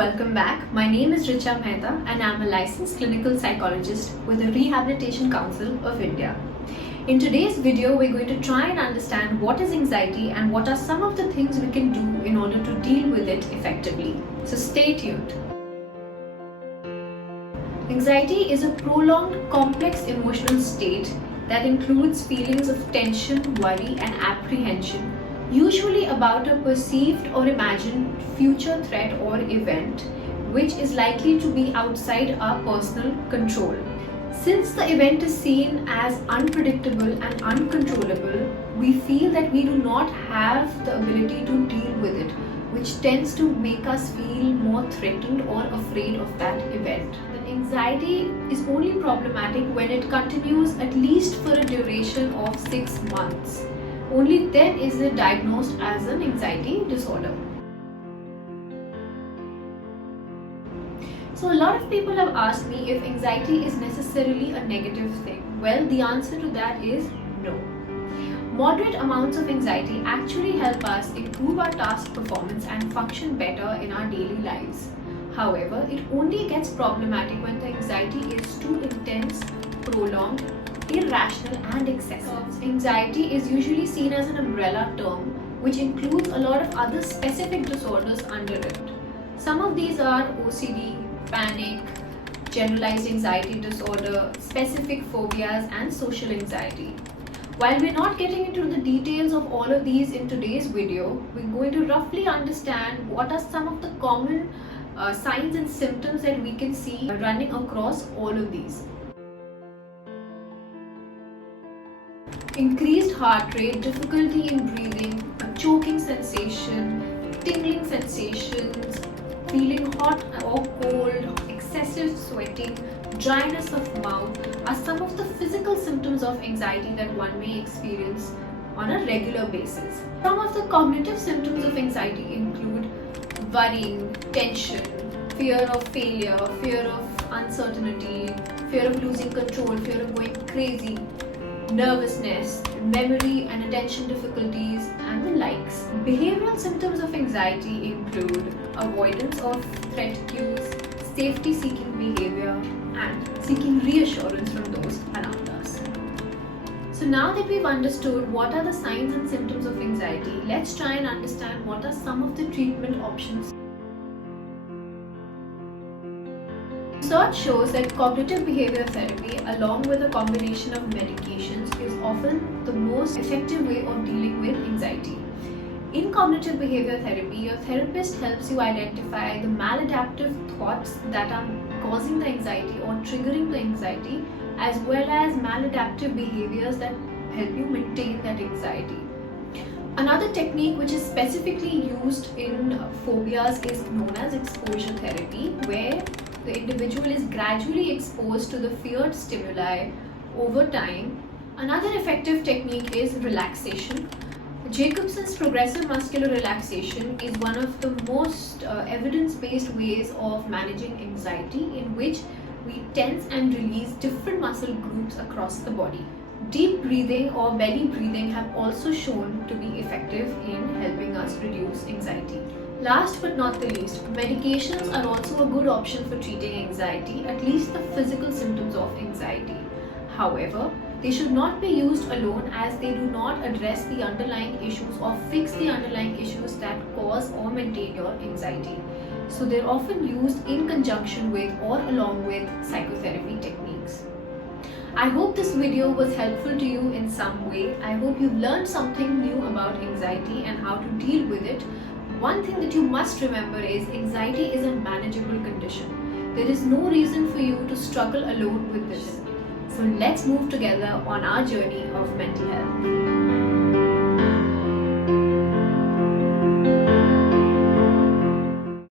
welcome back. My name is Richa Mehta and I'm a licensed clinical psychologist with the Rehabilitation Council of India. In today's video, we're going to try and understand what is anxiety and what are some of the things we can do in order to deal with it effectively. So stay tuned. Anxiety is a prolonged, complex emotional state that includes feelings of tension, worry, and apprehension, usually about a perceived or imagined future threat or event, which is likely to be outside our personal control. Since the event is seen as unpredictable and uncontrollable, we feel that we do not have the ability to deal with it, which tends to make us feel more threatened or afraid of that event. Anxiety is only problematic when it continues at least for a duration of 6 months. Only then is it diagnosed as an anxiety disorder. So a lot of people have asked me if anxiety is necessarily a negative thing. Well, the answer to that is no. Moderate amounts of anxiety actually help us improve our task performance and function better in our daily lives. However, it only gets problematic when the anxiety is too intense, prolonged, irrational and excessive. Anxiety is usually seen as an umbrella term which includes a lot of other specific disorders under it. Some of these are OCD, panic, generalized anxiety disorder, specific phobias and social anxiety. While we're not getting into the details of all of these in today's video, we're going to roughly understand what are some of the common signs and symptoms that we can see running across all of these. Increased heart rate, difficulty in breathing, a choking sensation, tingling sensations, feeling hot or cold, excessive sweating, dryness of mouth are some of the physical symptoms of anxiety that one may experience on a regular basis. Some of the cognitive symptoms of anxiety include worrying, tension, fear of failure, fear of uncertainty, fear of losing control, fear of going crazy, nervousness, memory and attention difficulties, and the likes. Behavioral symptoms of anxiety include avoidance of threat cues, safety-seeking behavior, and seeking reassurance from those around us. So now that we've understood what are the signs and symptoms of anxiety, let's try and understand what are some of the treatment options. Research shows that cognitive behavior therapy, along with a combination of medications, is often the most effective way of dealing with anxiety. In cognitive behavior therapy, your therapist helps you identify the maladaptive thoughts that are causing the anxiety or triggering the anxiety, as well as maladaptive behaviors that help you maintain that anxiety. Another technique which is specifically used in phobias is known as exposure therapy, where the individual is gradually exposed to the feared stimuli over time. Another effective technique is relaxation. Jacobson's progressive muscular relaxation is one of the most evidence-based ways of managing anxiety, in which we tense and release different muscle groups across the body. Deep breathing or belly breathing have also shown to be effective in helping us reduce anxiety. Last but not the least, medications are also a good option for treating anxiety, at least the physical symptoms of anxiety. However, they should not be used alone, as they do not address the underlying issues or fix the underlying issues that cause or maintain your anxiety. So they're often used in conjunction with or along with psychotherapy techniques. I hope this video was helpful to you in some way. I hope you've learned something new about anxiety and how to deal with it. One thing that you must remember is anxiety is a manageable condition. There is no reason for you to struggle alone with this. So let's move together on our journey of mental health.